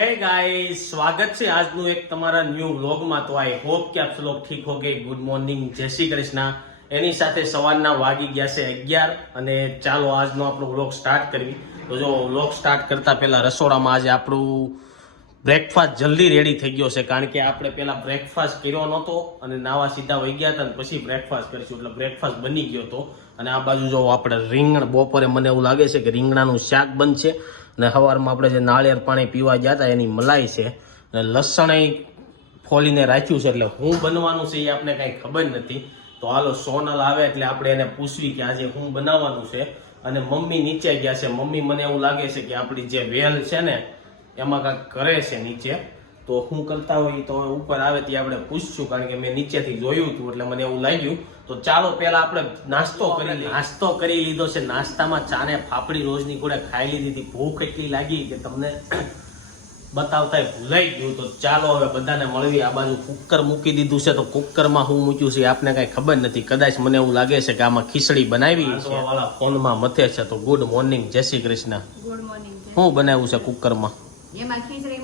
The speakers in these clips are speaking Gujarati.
હે ગાઈસ સ્વાગત છે આજનું એક તમારા ન્યૂ વ્લોગમાં તો આઈ હોપ કે આપ લોગ ઠીક હો ગઈ ગુડ મોર્નિંગ જય શ્રી કૃષ્ણ. એની સાથે સવારના વાગી ગયા છે અગિયાર અને ચાલો આજનો આપણો વ્લોગ સ્ટાર્ટ કરવી. તો જો વ્લોગ સ્ટાર્ટ કરતા પહેલા રસોડામાં આજે આપણું બ્રેકફાસ્ટ જલ્દી રેડી થઈ ગયો છે. કારણ કે આપણે પહેલાં બ્રેકફાસ્ટ કર્યો નહોતો અને નાવા સીધા વહી ગયા હતા ને પછી બ્રેકફાસ્ટ કરીશું. એટલે બ્રેકફાસ્ટ બની ગયો હતો. અને આ બાજુ જો આપણે રીંગણ, બપોરે મને એવું લાગે છે કે રીંગણાનું શાક બનશે. અને સવારમાં આપણે જે નાળિયેર પાણી પીવા ગયા હતા, એની મલાઈ છે. અને લસણ ફોલીને રાખ્યું છે, એટલે હું બનવાનું છે એ આપણે કાંઈ ખબર નથી. તો હાલો, સોનલ આવે એટલે આપણે એને પૂછવી કે આજે હું બનાવવાનું છે. અને મમ્મી નીચે ગયા છે. મમ્મી મને એવું લાગે છે કે આપણી જે વેલ છે ને, એમાં કાંઈક કરે છે નીચે. તો હું કરતા હોય તો ઉપર આવે ત્યાં આપણે પૂછશું કારણ કે મેં નીચેથી જોયું હતું એટલે મને એવું લાગ્યું. તો ચાલો પહેલા આપણે નાસ્તો કરી નાસ્તો કરી લીધો છે નાસ્તામાં ચાને ફાફડી રોજની જોડે ખાઈ લીધી હતી. ભૂખ એટલી લાગી કે તમને બતાવતા ભૂલાઈ ગયું. તો ચાલો હવે બધાને મળવી આ બાજુ કુકર મૂકી દીધું છે તો કુકરમાં હું મૂક્યું છે આપને કઈ ખબર નથી. કદાચ મને એવું લાગે છે કે આમાં ખીચડી બનાવી છે. વાળા ફોનમાં મથે છે તો ગુડ મોર્નિંગ જય શ્રી કૃષ્ણ. ગુડ મોર્નિંગ શું બનાવ્યું છે કુકરમાં? એમાં ખીચડી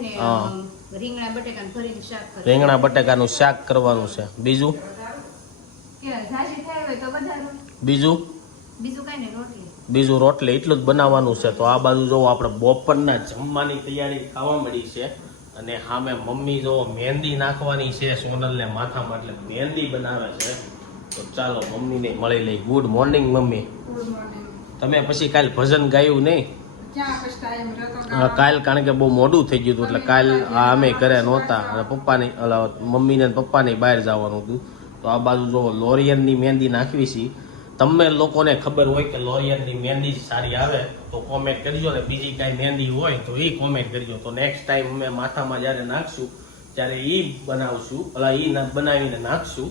ને હા. રીંગણા બટેકાનું ભરીને શાક કરે રીંગણા બટાકાનું શાક કરવાનું છે. બીજું? કે ઝાઝી થાય હોય તો વધારો. બીજું? બીજું કાંઈ નહીં રોટલી. બીજું રોટલી એટલું જ બનાવવાનું છે. તો આ બાજુ જો આપણે બપોરના જમવાની તૈયારી થવા મળી છે. અને સામે મમ્મી જો મહેંદી નાખવાની છે સોનલને માથામાં એટલે મહેંદી બનાવે છે. તો ચાલો મમ્મીને મળી લઈ. Good morning mummy. તમે પછી કાલ ભજન ગાયું નહીં? કાલ કારણ કે બહુ મોડું થઈ ગયું હતું એટલે કાલ અમે ઘરે નહોતા. અને પપ્પાની મમ્મીને ને પપ્પાની બહાર જવાનું હતું. તો આ બાજુ જો લોરિયનની મહેંદી નાખવી છે તમે લોકોને ખબર હોય કે લોરિયનની મહેંદી સારી આવે તો કોમેન્ટ કરજો ને બીજી કાંઈ મહેંદી હોય તો એ કોમેન્ટ કરજો. તો નેક્સ્ટ ટાઈમ અમે માથામાં જ્યારે નાખશું ત્યારે એ બનાવશું. અલા એ બનાવીને નાખશું.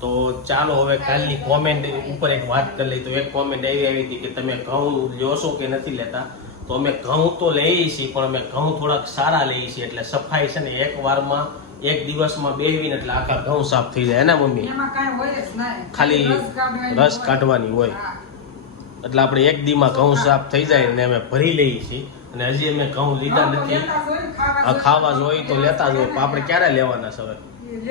તો ચાલો હવે કાલની કોમેન્ટ ઉપર એક વાત કરી લઈ તો એક કોમેન્ટ એવી આવી હતી કે તમે ઘઉં લ્યો છો કે નથી લેતા? તો અમે ઘઉં તો લઈએ છીએ પણ અમે ઘઉં થોડાક સારા લઈએ છીએ. એટલે સફાઈ છે ને એક વારમાં એક દિવસમાં બેવીને એટલે આખા ઘઉં સાફ થઈ જાય. ને મમ્મી? ખાલી રસ કાઢવાની હોય. એટલે આપણે એક દીમાં ઘઉં સાફ થઈ જાય અને અમે ભરી લઈએ છીએ. અને હજી અમે ઘઉં લીધા નથી. લેતા જ હોય ખાવા જોઈએ. તો લેતા જ હોય. પણ આપણે ક્યારે લેવાના છે હવે? એ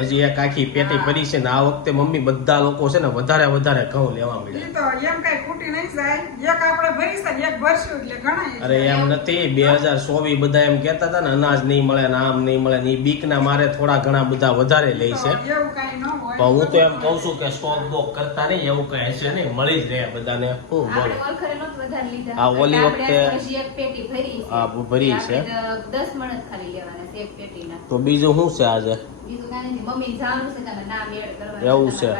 હજી એક આખી પેટી ભરી છે. ને આ વખતે મમ્મી બધા લોકો છે ને વધારે વધારે ઘઉં લેવા મળ્યા તો એમ કાંઈ ખૂટી નહીં જાય. એક આપણે ભરી છે એક ભરશું એટલે ઘણા અરે એમ નથી બે હજાર ચોવીસ બધા એમ કેતા હતા ને અનાજ નહીં મળે ને આમ નહીં મળે ને ઈ બીકના મારે થોડા ઘણા બધા વધારે લે છે. એવું ન હું તો એમ કહું છું કે સ્ટોક બોક કરતા નહીં એવું કહે હશે નહીં મળી જ રહે બધાને શું બોલો આ ઓલી વખતે- છે. આ ભરી છે. છે તો બીજું શું છે આજે છે એવું છે.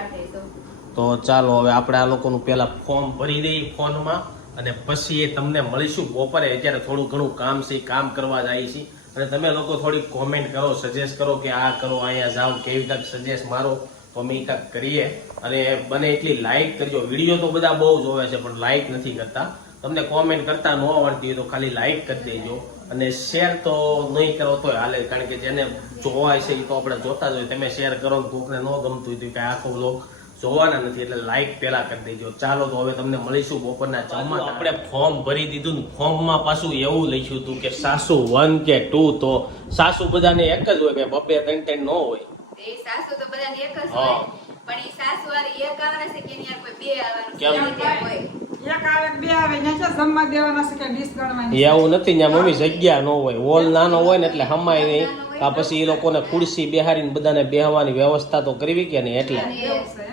તો. ચાલો હવે આપણે આ લોકોનું પહેલા ફોર્મ ભરી દઈએ ફોનમાં અને પછી એ તમને મળીશું બપોરે અત્યારે થોડું ઘણું કામ છે કામ કરવા જાય છે અને તમે લોકો થોડી કોમેન્ટ કરો સજેસ્ટ કરો કે આ કરો અહીંયા જાઓ કેવી કાંઈક સજેસ્ટ મારો તો અમે કરીએ. અને બને એટલી લાઇક કરજો. વીડિયો તો બધા બહુ જોવે છે પણ લાઇક નથી કરતા. તમને કોમેન્ટ કરતા ન આવડતી હોય તો ખાલી લાઇક કરી દેજો. અને શેર તો નહીં કરો તો હાલે. કારણ કે જેને જોવાય છે એ તો આપણે જોતા જ હોય. તમે શેર કરો ને કોકને ન ગમતું હોય તો કાંઈ આખો વ્લોગ જોવાના નથી. એટલે લાઈક પેલા કરી દેજો. ચાલો તો હવે તમને મળીશું બપોરના જમવા. આપણે ફોર્મ ભરી દીધું ને ફોર્મમાં પાછું એવું લખ્યું હતું કે સાસુ વન કે ટુ તો સાસુ બધાને એક જ હોય કે બબે ત્રણ ત્રણ ન હોય. એ સાસુ તો બધાને એક જ હા. હોય. પણ એ સાસુ વાળી એક આવવાના છે કે એની કોઈ બે આવવાનું કેમ? એવી રીતે હોય. એક આવે કે બે આવે ને ક્યાં જમવા દેવાના છે કે ડીશ ગણવાની છે? એવું નથી ત્યાં મમ્મી જગ્યા ન હોય. હોલ નાનો હોય ને એટલે હમાય નહીં. કા પછી એ લોકોને ખુરશી બેહારીને બધાને બેહવાની વ્યવસ્થા તો કરવી કે નહીં એટલે?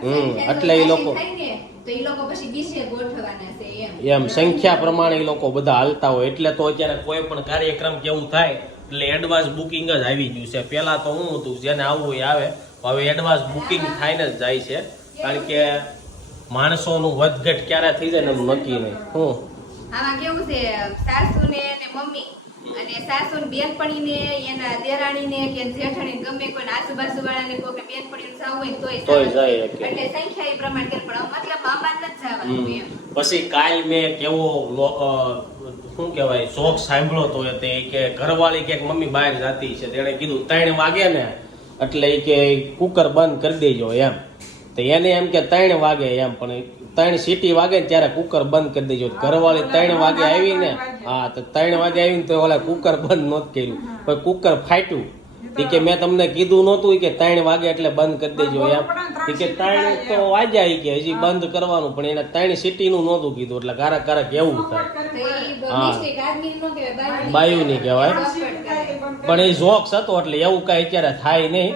હમ, એટલે એ લોકો- થાય ને, તો ઈ લોકો પછી બીજે ગોઠવવાના છે એમ. એમ સંખ્યા પ્રમાણે એ લોકો બધા હાલતા હોય. એટલે તો અત્યારે કોઈ પણ કાર્યક્રમ કેવું થાય એટલે એડવાન્સ બુકિંગ જ આવી ગયું છે. પેલા તો હું હતું, જેને આવવું હોય આવે હવે એડવાન્સ બુકિંગ થઈને જ જાય છે. કારણ કે માણસોનું વધઘટ ક્યારે થઈ જાય ને નક્કી નહીં. હું? આમાં કેવું છે સાસુ ને મમ્મી? અને સાસુ ને બેનપણી એના દેરાણીને કે જેઠાણી ગમે કોઈ આજુબાજુ વાળાને કોઈ બેનપણી ને હોય તોય તોય જાય એટલે સંખ્યા એ પ્રમાણે કે પણ મતલબ આમાં જ જવાનું એમ. પછી કાલ મેં કેવો શું કહેવાય શોખ સાંભળ્યો તો તે કે ઘરવાળી કે મમ્મી બહાર જાતી છે તેણે કીધું ત્રણ વાગે ને. એટલે કે કુકર બંધ કરી દેજો એમ. તો એને એમ કે ત્રણ વાગે એમ. પણ ત્રણ સીટી વાગે ને ત્યારે કુકર બંધ કરી દેજો. ઘરવાળી ત્રણ વાગે આવીને હા તો ત્રણ વાગે આવીને તો ઓલા કુકર બંધ નહોતું કર્યું. પણ કુકર ફાટ્યું. એ કે મેં તમને કીધું નહોતું કે ત્રણ વાગે એટલે બંધ કરી દેજો એમ. ઈ કે ત્રણ તો વાગ્યા ઈ કે હજી બંધ કરવાનું પણ એને ત્રણ સિટીનું નહોતું કીધું એટલે કારક કારક એવું થાય. હા. બાયું નહીં કહેવાય. પણ એ જોક્સ હતો એટલે એવું કાંઈ અત્યારે થાય નહીં.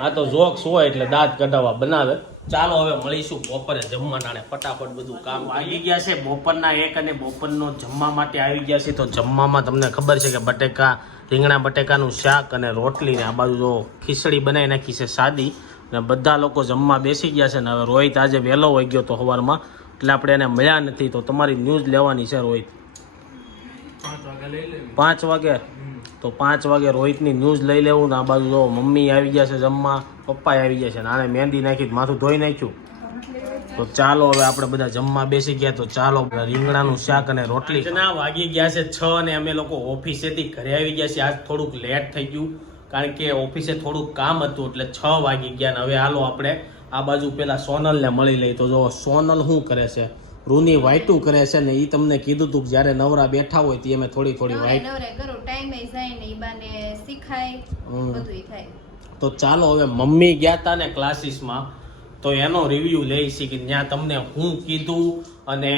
આ તો જોક્સ હોય એટલે દાંત કઢાવવા બનાવે. ચાલો હવે મળીશું બપોરે જમવાના ને ફટાફટ બધું કામ આવી ગયા છે બપોરના એક અને બપોરનો જમવા માટે આવી ગયા છે. તો જમવામાં તમને ખબર છે કે બટેકા રીંગણા બટેકાનું શાક અને રોટલી ને આ બાજુ જો ખીચડી બનાવી નાખી છે સાદી. અને બધા લોકો જમવા બેસી ગયા છે ને હવે રોહિત આજે વહેલો હોઈ ગયો તો સવારમાં એટલે આપણે એને મળ્યા નથી. તો તમારી ન્યૂઝ લેવાની છે રોહિત. પાંચ વાગે? તો પાંચ વાગે રોહિતની ન્યૂઝ લઈ લેવું ને આ બાજુ જો મમ્મી આવી ગયા જમવા પપ્પા આવી ગયા ને આને મહેંદી નાખી માથું ધોઈ નાખ્યું. તો ચાલો હવે આપણે બધા જમવા બેસી ગયા, તો ચાલો રીંગણાનું શાક અને રોટલી ના વાગી ગયા છે છ અને અમે લોકો ઓફિસેથી ઘરે આવી ગયા છે આજ થોડુંક લેટ થઈ ગયું, કારણ કે ઓફિસે થોડુંક કામ હતું, એટલે છ વાગી ગયા ને હવે હાલો આપણે આ બાજુ પેલા સોનલને મળી લઈ તો જો સોનલ શું કરે છે? રૂની વાઈટું કરે છે ને એ તમને કીધું હતું કે જ્યારે નવરા બેઠા હોય તે અમે થોડી થોડી વાઈટ નવરે કરો ટાઈમે જાય ને ઈ બાને શીખાય બધું થાય. તો ચાલો હવે મમ્મી ગયા હતા ને ક્લાસીસમાં તો એનો રિવ્યુ લઈ છે કે ત્યાં તમને હું કીધું અને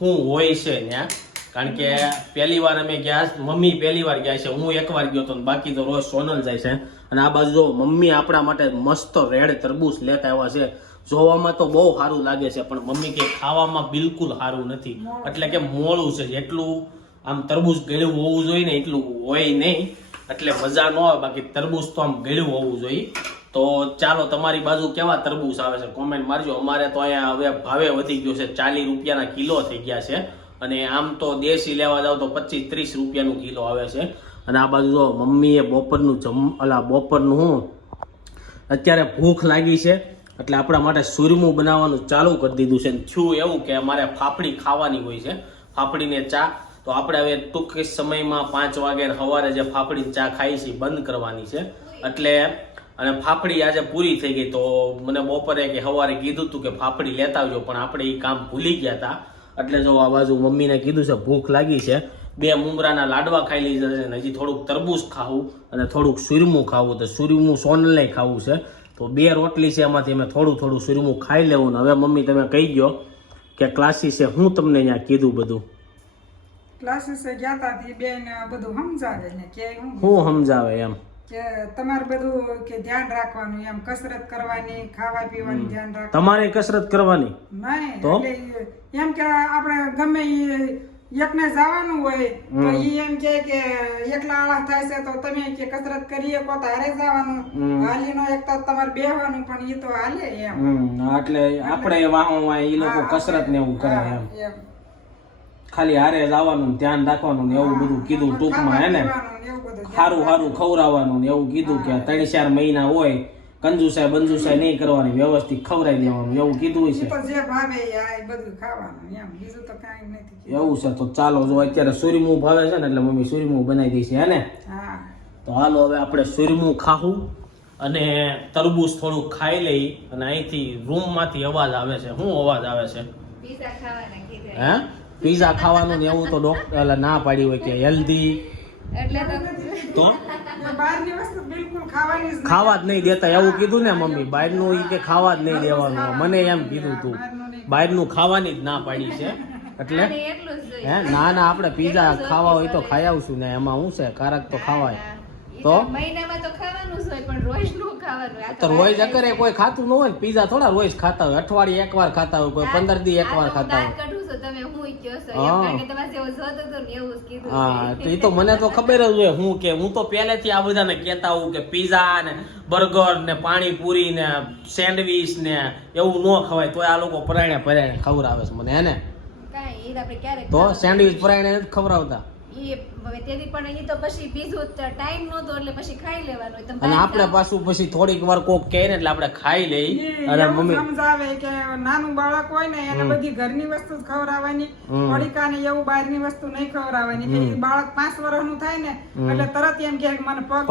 હું હોય છે ત્યાં કારણ કે પહેલી વાર અમે ગયા મમ્મી પહેલી વાર ગયા છે હું એકવાર ગયો હતો ને બાકી તો રોજ સોનલ જાય છે. અને આ બાજુ જો મમ્મી આપણા માટે મસ્ત રેડ તરબૂચ લેતા આવ્યા છે. જોવામાં તો બહુ સારું લાગે છે પણ મમ્મી કે ખાવામાં બિલકુલ સારું નથી. એટલે કે મોળું છે જેટલું આમ તરબૂચ ગળ્યું હોવું જોઈએ ને એટલું હોય નહીં. એટલે મજા ન આવે બાકી તરબૂચ તો આમ ગળ્યું હોવું જોઈએ. તો ચાલો તમારી બાજુ કેવા તરબૂચ આવે છે? કોમેન્ટ મારજો. અમારે તો અહીંયા હવે ભાવે વધી ગયો છે ચાલીસ રૂપિયાના કિલો થઈ ગયા છે. અને આમ તો દેશી લેવા જાવ તો પચીસ ત્રીસ રૂપિયાનું કિલો આવે છે. અને આ બાજુ જો મમ્મીએ બપોરનું જમ અલા બપોરનું હું અત્યારે ભૂખ લાગી છે. એટલે આપણા માટે સુરમું બનાવવાનું ચાલુ કરી દીધું છે. થયું એવું કે અમારે ફાફડી ખાવાની હોય છે. ફાફડીને ચા. તો આપણે હવે ટૂંક સમયમાં પાંચ વાગે સવારે જે ફાફડી ચા ખાઈ છે બંધ કરવાની છે. એટલે, અને ફાફડી આજે પૂરી થઈ ગઈ. તો મને બપોરે કે સવારે કીધું હતું કે ફાફડી લેતા આવજો, પણ આપણે એ કામ ભૂલી ગયા હતા એટલે જો આ બાજુ મમ્મીને કીધું છે, ભૂખ લાગી છે. બે મુમરાના લાડવા ખાઈ લીધા છે. ને હજી થોડુંક તરબૂચ ખાવું અને થોડુંક સુરમું ખાવું. તો સુરમું સોનલને ખાવું છે. તો બે રોટલી છે એમાંથી અમે થોડું થોડું સુરમું ખાઈ લેવું ને હવે મમ્મી તમે કહી ગયો કે ક્લાસીસે હું તમને અહીંયા કીધું બધું. ક્લાસીસે ગયા હતા બેન બધું સમજાવે ને કે હું સમજાવે એમ. કે તમારે બધું કે ધ્યાન રાખવાનું એમ કસરત કરવાની ખાવા પીવાની ધ્યાન રાખવાનું. તમારે કસરત કરવાની? નહીં તો? એમ કે આપણે ગમે એકને જવાનું હોય તો ઈ એમ કે કે એકલા આળસ થાય છે તો તમે કે કસરત કરીએ કો તારે જવાનું. હાલી નો એક તો તમારે બેહવાનું પણ ઈ તો હાલે એમ. એટલે આપણે વાહો ઈ લોકો કસરત ને એવું કરે એમ. ખાલી હારે જવાનું ધ્યાન રાખવાનું ને એવું બધું કીધું ટૂંકમાં હે ને? સારું સારું ખવડાવવાનું ને એવું કીધું કે ત્રણ ચાર મહિના હોય કંજુસાય બંજુસાય નહીં કરવાની વ્યવસ્થિત ખવરાઈ દેવાનું એવું કીધું હોય છે. તો જે ભાવે ઈ આ ઈ બધું ખાવાનું એમ. બીજું તો કાંઈ નથી એવું છે તો ચાલો જો અત્યારે સુરમું ભાવે છે ને એટલે મમ્મી સૂર્યમુખ બનાવી દઈ છે હે ને? તો હાલો હવે આપણે સુરમું ખાવું અને તરબૂચ થોડું ખાઈ લઈ અને અહીંથી રૂમમાંથી અવાજ આવે છે. શું અવાજ આવે છે? હે? પીઝા ખાવાનું ને એવું તો ડોક્ટર ના પાડી હોય કે હેલ્ધી. એટલે તો? તો એ બહારની વસ્તુ બિલકુલ ખાવાની જ નહીં. ખાવા જ નહીં દેતા. એવું કીધું ને મમ્મી બહારનું ઈ કે ખાવા જ નહીં દેવાનું. મને એમ કીધું તું. બહારનું. ખાવાની જ ના પાડી છે. એટલે આને એટલું જ જોઈએ. હે ના ના આપણે પીઝા ખાવા હોય તો ખાઈ આવશું ને. એમાં શું છે? કારક તો ખાવાય. તો? મહિનામાં તો ખાવાનું હોય પણ રોજનું ખાવાનું. તો રોજ અકરે કોઈ ખાતું ન હોય ને પીઝા થોડા રોજ ખાતા હોય. અઠવાડિયે એકવાર ખાતા હોય કોઈ પંદર દી એકવાર વાર ખાતા હોય. હું. તો એ તો મને તો ખબર જ હોય હું કે હું તો પહેલેથી આ બધાને કહેતા હોઉં કે પીઝા ને બર્ગર ને પાણીપુરી ને સેન્ડવીચ ને એવું ન ખવાય તોય આ લોકો પરાયણે પરાયણે ખવડાવે છે મને હે ને? તો સેન્ડવીચ પરાયણે ખવડાવતા. ઈ તેથી પણ ઈ તો પછી બીજું ટાઈમ નહોતો એટલે પછી ખાઈ લેવાનું અને આપણે પાછું પછી થોડીક વાર કોક કહે ને એટલે આપણે ખાઈ લઈ. અને મમ્મી સમજાવે કે નાનું બાળક હોય ને એને. બધી ઘરની વસ્તુ જ ખવડાવવાની હમ. પડીકા ને એવું બહારની વસ્તુ નહીં ખવડાવવાની. બાળક પાંચ વર્ષનું થાય ને એટલે તરત એમ કે મને પગ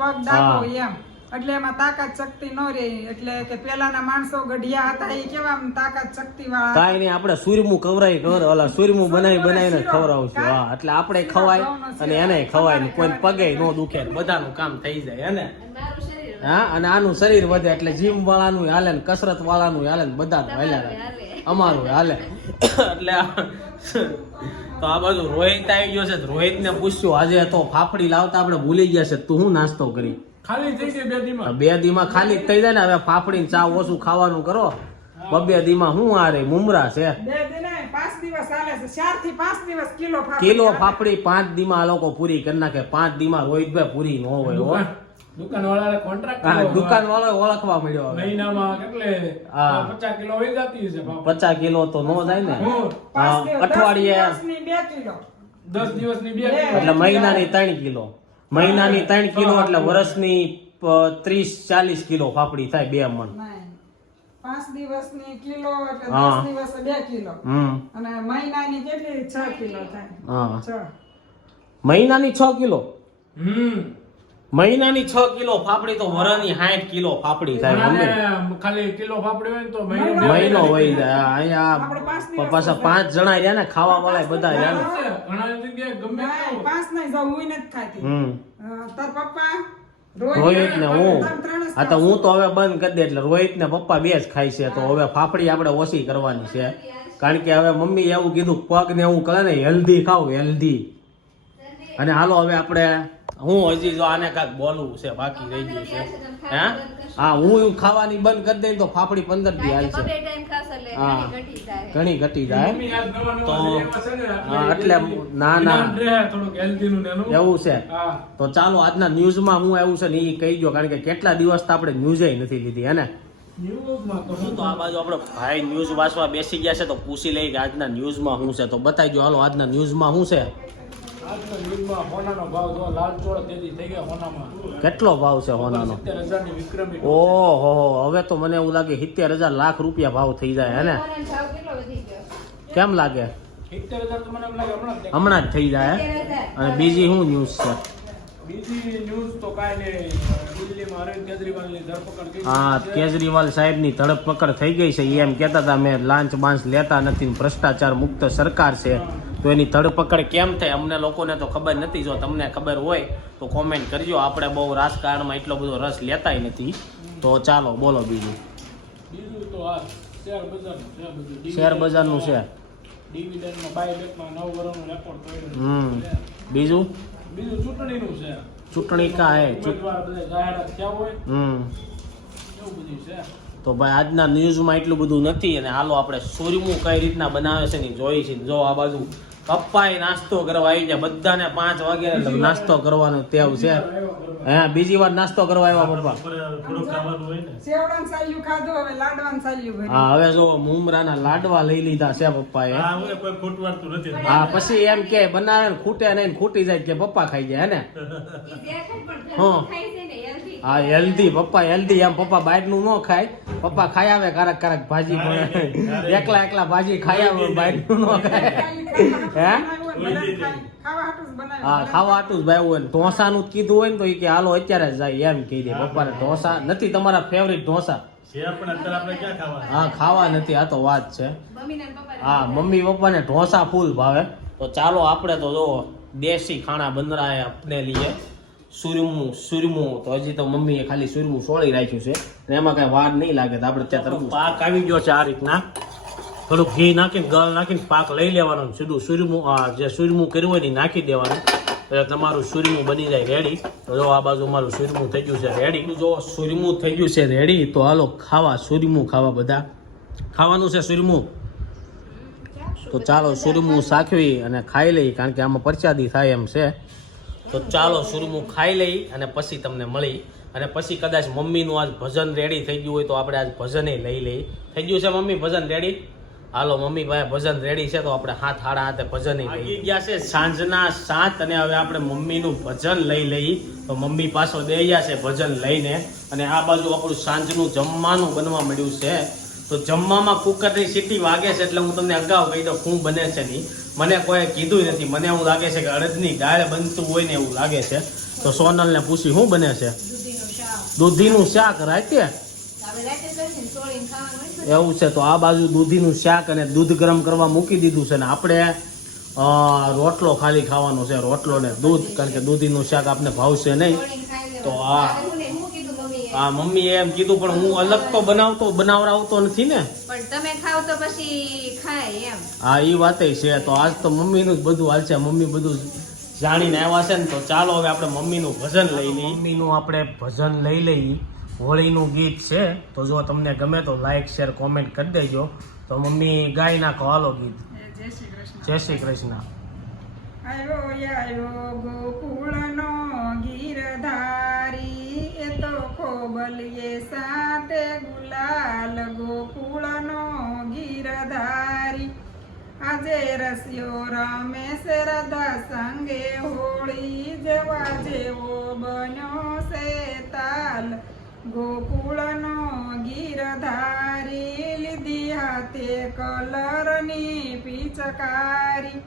પગ દાબો એમ. એટલે એમાં તાકાત શક્તિ ન રહે. એટલે કે પેલાના માણસો ગઢિયા હતા એ કેવા તાકાત શક્તિ વાળા કાંઈ નહીં આપણે સૂર્યમું કવરાય ખબર ઓલા સૂર્યમું બનાવી બનાવીને ખવરાવશું ખવડાવશું હા એટલે આપણે ખવાય અને એને ખવાય ને કોઈ પગે ન દુખે બધાનું કામ થઈ જાય હે ને? અને મારું શરીર હા અને આનું શરીર વધે એટલે જીમ વાળાનું હાલે ને કસરત વાળાનું હાલે ને બધાનું હાલે. અમારું હાલે. એટલે તો આ બાજુ રોહિત આવી ગયો છે રોહિત રોહિતને પૂછ્યું આજે તો ફાફડી લાવતા આપણે ભૂલી ગયા છે તું શું નાસ્તો કરી? ખાલી થઈ ગઈ બે દીમાં. બે દીમાં ખાલી થઈ જાય ને હવે ફાફડી ચા ઓછું ખાવાનું કરો. બબે દીમાં શું આ રે મુમરા છે. બે દિને પાંચ દિવસ ચાલે છે. ચારથી પાંચ દિવસ કિલો ફાફડી કિલો ચાલે. ફાફડી પાંચ દીમાં આ લોકો પૂરી કરી નાખે. પાંચ દીમાં રોહિતભાઈ પૂરી ન હોય હો. દુકાન દુકાન કોન્ટ્રાક્ટ દુકાન વાળો ઓળખવા મળ્યો મહિનામાં કેટલે? હા. પચાસ કિલો વહી જતી હશે પચાસ કિલો તો નો જાય ને. હા, અઠવાડિયે. દસ દિવસની બે. એટલે મહિનાની ત્રણ કિલો. મહિનાની ત્રણ કિલો એટલે વર્ષની ત્રીસ ચાલીસ કિલો ફાફડી થાય બે મણ. પાંચ દિવસની કિલો એટલે દસ દિવસે બે કિલો. અને મહિનાની કેટલી? છ કિલો થાય. મહિનાની છ કિલો? હમ. મહિનાની છ કિલો ફાફડી તો વરાની સાઠ કિલો ફાફડી થાય મમ્મી. ખાલી કિલો ફાફડી હોય ને તો મહિનો. હોય જાય. અહીંયા પાંચ પાછા પાંચ જણા રહ્યા ને ખાવા વાળા બધા રહ્યા ને ઘણા જગ્યાએ ગમે પાંચ નહીં જાવ હું નથી ખાતી તાર પપ્પા રોહિત ને હું. આ તો હું તો હવે બંધ કરી દે એટલે રોહિત ને પપ્પા બે જ ખાય છે તો હવે ફાફડી આપણે ઓછી કરવાની છે. કારણ કે હવે મમ્મી એવું કીધું પગ ને એવું કરે ને હેલ્ધી ખાવ હેલ્ધી અને હાલો હવે આપણે હું હજી જો આને કાંઈક બોલવું છે બાકી રહી ગયું છે. હે? હા હું એવું ખાવાની બંધ કરી દઈ તો ફાફડી પંદર દી હાલ એટલે હા. ઘણી ઘટી જાય. તો, છે, છે એટલે ના, ના. એવું છે. તો ચાલો આજના ન્યૂઝમાં હું આવ્યું છે ને એ કહી ગયો કારણ કે કેટલા દિવસ તો આપણે ન્યૂઝે નથી લીધી હે ને? તો આ બાજુ આપણે ભાઈ ન્યૂઝ વાંચવા બેસી ગયા છે તો પૂછી લઈ કે આજના ન્યૂઝમાં શું છે. તો બતાવી દો હાલો આજના ન્યૂઝમાં શું છે? કેટલો ભાવ છે હોનાનો? ઓહો હવે તો મને એવું લાગે સિત્તેર હજાર લાખ રૂપિયા ભાવ થઈ જાય હે ને? સોનાનો ભાવ કેટલો વધી ગયો? કેમ લાગે? સિત્તેર હજાર તો મને એમ લાગે હમણાં જ થઈ જાય હે? અને બીજી શું ન્યૂઝ છે? હા કેજરીવાલ સાહેબની ધરપકડ થઈ ગઈ છે. એમ કહેતા હતા મેં લાંચ બાંચ લેતા નથી ને ભ્રષ્ટાચાર મુક્ત સરકાર છે. તો એની ધરપકડ કેમ થાય અમને લોકોને તો ખબર નથી. જો તમને ખબર હોય તો કોમેન્ટ કરજો. આપણે બહુ રાજકારણમાં એટલો બધો રસ લેતાય નથી. તો ચાલો બોલો બીજું. બીજું શેર બજારનું છે હમ. બીજું? ચૂંટણી કા હે હમ. તો ભાઈ આજના ન્યૂઝમાં એટલું બધું નથી અને હાલો આપણે સૂર્યમું કઈ રીતના બનાવે છે ને જોઈ છે. જો આ બાજુ પપ્પાએ નાસ્તો કરવા આવી ગયા. બધાને પાંચ વાગે નાસ્તો કરવાનો તેવ છે. હે બીજી વાર નાસ્તો કરવા આવ્યા પપ્પા. હા હવે જો મુમરાના લાડવા લઈ લીધા છે પપ્પાએ. હા પછી એમ કે બનાવે ને ખૂટે નહીં ને ખૂટી જાય કે પપ્પા ખાઈ જાય હે ને? હા. હેલ્ધી પપ્પા હેલ્ધી એમ પપ્પા બહારનું ન ખાય. પપ્પા ખાઈ આવે કારક કારક ભાજી પણ એકલા એકલા ભાજી ખાઈ આવે બહારનું ન ખાય. હે. હા ખાવા આટલું જ ભાઈ હોય ને. ઢોસાનું જ કીધું હોય ને તો એ કે હાલો અત્યારે જ જાય. એમ કહી દે પપ્પાને. ઢોસા નથી તમારા ફેવરિટ ઢોસા. હા ખાવા નથી આ તો વાત છે. મમ્મીને ને પપ્પાને. હા મમ્મી પપ્પાને ઢોસા ફૂલ ભાવે. તો ચાલો આપણે તો જો દેશી ખાણા બંદરાએ આપણે લીએ સુરમું સુરમું. તો હજી તો મમ્મીએ ખાલી સુરમું સોળી રાખ્યું છે. એમાં કઈ વાર નહીં લાગે તો આપણે ત્યાં તરફ પાક આવી ગયો છે આ રીતના. થોડુંક ઘી નાખીને, ગળ નાખીને પાક લઈ લેવાનો સીધું સૂર્યમું જે સુરમું કર્યું હોય ને નાખી દેવાનું. એટલે તમારું સુરમું બની જાય રેડી તો જો આ બાજુ મારું સુરમું થઈ ગયું છે રેડી જો સુરમું થઈ ગયું છે રેડી તો હાલો ખાવા સુરમું ખાવા બધા. ખાવાનું છે સુરમું તો ચાલો સુરમું સાખવી અને ખાઈ લઈ, કારણ કે આમાં પરચાદી થાય એમ છે. તો ચાલો સુરમું ખાઈ લઈ અને પછી તમને મળી. અને પછી કદાચ મમ્મીનું આજ ભજન રેડી થઈ ગયું હોય તો આપણે આજ ભજને લઈ લઈ. થઈ ગયું છે મમ્મી, ભજન રેડી હાલો મમ્મી ભાઈ ભજન રેડી છે તો આપણે હાથ હાડા હાથે ભજન આવી ગયા છે સાંજના સાત અને હવે આપણે મમ્મીનું ભજન લઈ લઈ. તો મમ્મી પાછો દઈ ગયા છે ભજન લઈને. અને આ બાજુ આપણું સાંજનું જમવાનું બનવા મળ્યું છે. તો જમવામાં કુકરની સીટી વાગે છે એટલે હું તમને અગાઉ કહી દઉં શું બને છે નહીં. મને કોઈ કીધું નથી. મને એવું લાગે છે કે અડદની દાળ બનતું હોય ને એવું લાગે છે. તો સોનલને પૂછી શું બને છે? દૂધીનું શાક. દૂધીનું શાક રાતે? આપણે ને ને એવું છે તો આ બાજુ દૂધીનું શાક અને દૂધ ગરમ કરવા મૂકી દીધું છે ને આપણે રોટલો ખાલી ખાવાનો છે રોટલો ને દૂધ કારણ કે દૂધીનું શાક આપને ભાવશે નહીં. તો આ- હા ને, મમ્મીએ એમ કીધું પણ હું અલગ તો બનાવતો બનાવડાવતો નથી ને. પણ તમે ખાવ તો પછી ખાય એમ. હા એ વાતે છે તો આજ તો મમ્મીનું જ બધું હાલશે મમ્મી બધું જાણીને આવ્યા છે ને તો ચાલો હવે આપણે મમ્મીનું ભજન લઈ લઈએ. મમ્મીનું આપણે ભજન લઈ લઈએ. હોળીનું ગીત છે તો જો તમને ગમે તો લાઈક શેર કોમેન્ટ કરી દેજો. તો મમ્મી ગાઈ નાખો હાલો ગીત. જય શ્રી કૃષ્ણ. આવ્યો આવ્યો ગોકુળનો ગીરધારી. એ તો ખોબલીએ સાતે ગુલાલ ગોકુળનો ગીરધારી. આજે રસ્યો રમેશ રાધા સંગે હોળી જેવા જેવો બન્યો છે તાલ. ગોકુળનો ગીરધારી લીધી હાથે કલરની પિચકારી.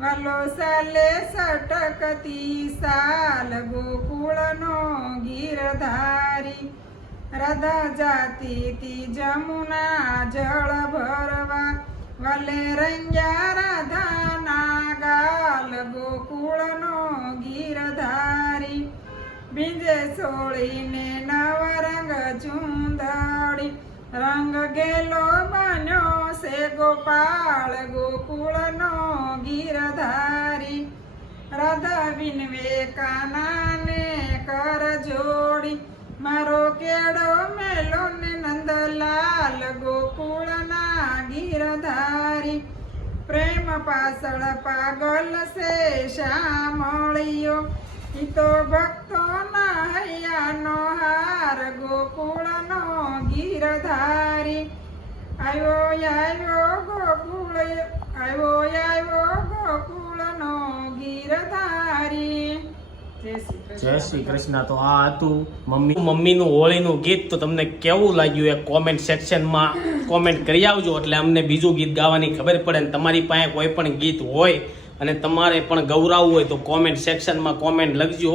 વાલો સાલે સટકતી સાલ ગોકુળનો ગીરધારી. રાધા જાતી જમુના જળ ભરવા. વલે રંગ્યા રાધાના ગાલ ગોકુળનો ગીરધારી. બીજે છોડીને નવા રંગ ચૂંદડી રંગ ગેલો બન્યો છે ગોપાળ ગોકુળનો ગીરધારી. રાધા વિનવે કાનાને કર જોડી. મારો કેડો મેલો ને નંદલાલ, ગોકુળના ગીરધારી. પ્રેમ પાછળ પાગલ છે શ્યામળિયો. તો ભક્તો નો હાર ગોકુળનો ગીરધારી. આવ્યો આવ્યો ગોકુળ આવ્યો આવ્યો ગોકુળનો ગીરધારી. જય શ્રી કૃષ્ણ. તો આ હતું મમ્મી. મમ્મીનું હોળીનું ગીત તો તમને કેવું લાગ્યું એ કોમેન્ટ સેક્શનમાં કોમેન્ટ કરી આવજો. એટલે અમને બીજું ગીત ગાવાની ખબર પડે ને તમારી પાસે કોઈ પણ ગીત હોય અને તમારે પણ ગૌરાવવું હોય તો કોમેન્ટ સેક્શનમાં કોમેન્ટ લખજો.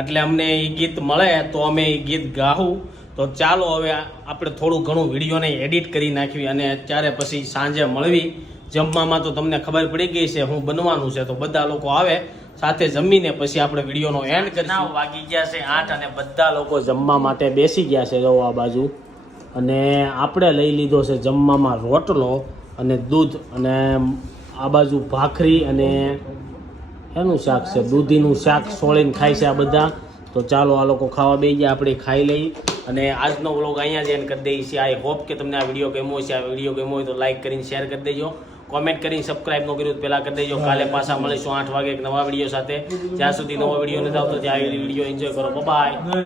એટલે અમને એ ગીત મળે તો અમે એ ગીત ગાવું તો ચાલો હવે આપણે થોડું ઘણું વિડીયોને એડિટ કરી નાખવી અને અત્યારે પછી સાંજે મળવી. જમવામાં તો તમને ખબર પડી ગઈ છે, હું બનવાનું છે તો બધા લોકો આવે. સાથે જમીને પછી આપણે વિડીયોનો એન્ડ કરી ના વાગી ગયા છે આઠ અને બધા લોકો જમવા માટે બેસી ગયા છે જો બાજુ. અને આપણે લઈ લીધો છે જમવામાં રોટલો અને દૂધ અને આ બાજુ ભાખરી અને એનું શાક છે? દૂધીનું શાક સોળીને ખાય છે આ બધા. તો ચાલો આ લોકો ખાવા બેસી ગયા, આપણે ખાઈ લઈએ અને આજનો વ્લોગ અહીંયા જ એન્ડ કરી દઈએ છીએ. આઈ હોપ કે તમને આ વીડિયો ગમ્યો છે આ વીડિયો ગમ્યો હોય તો લાઈક કરીને શેર કરી દેજો. કોમેન્ટ કરીને સબસ્ક્રાઇબ ન કર્યું પહેલાં કરી દેજો. કાલે પાછા મળીશું આઠ વાગે એક નવા વીડિયો સાથે. જ્યાં સુધી નવો વીડિયો નથી આવતો, ત્યાં વીડિયો એન્જોય કરો. બાય